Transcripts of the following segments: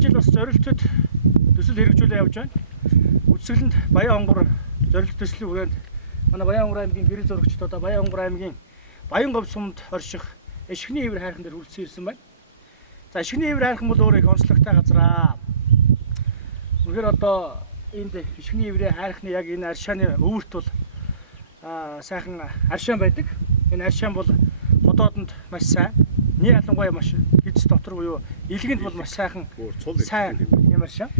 энэ жил бас зорилтод төсөл хэрэгжүүлээ явж байна. Үсгэлэнд Баян хонгор зорилт төслийн хүрээнд манай Баян хонгор аймгийн гэрэл зурагчид одоо Баян хонгор аймгийн Баянговь сумд орших Ишгний ивэр хайрхан дээр хүрэлцэн ирсэн байна. За Ишгний ивэр хайрхан бол өөрөө их онцлогтой газар. Үнэхээр одоо энд Ишгний иврээ хайрхны яг энэ аршааны өвөрт бол сайхан аршаан байдаг. Энэ аршаан бол ходоодонд маш сайн. Нэг ялангуяа маш хэц дотор буюу илгэнд бол маш сайхан сайн юм аршаан.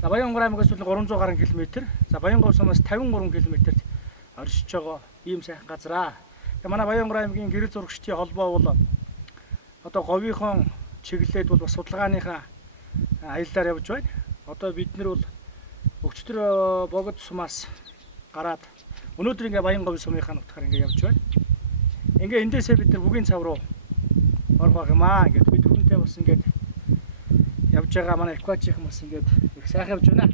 За Баян хонгор аймагаас бол 300 гаруй км. За Баянговь сумаас 53 км-т оршиж байгаа ийм сайхан газар. Тэгээ манай Баян хонгор аймгийн гэрэл зурагчдын холбоо бол одоо говийн чиглэлд бол бас судалгааныхаа аяллаар явж байна. Одоо бид нар бол өчтөр богд сумаас гараад өнөөдөр ингээ Баянговь сумынхаа нутгаар ингээ явж байна. Ингээ эндээсээ бид нар бүгийн цав руу орох юм аа. Ингээд бид хүнтэй бас ингээд явж байгаа манай эквачийнхан бас ингээд их сайхан явж байна.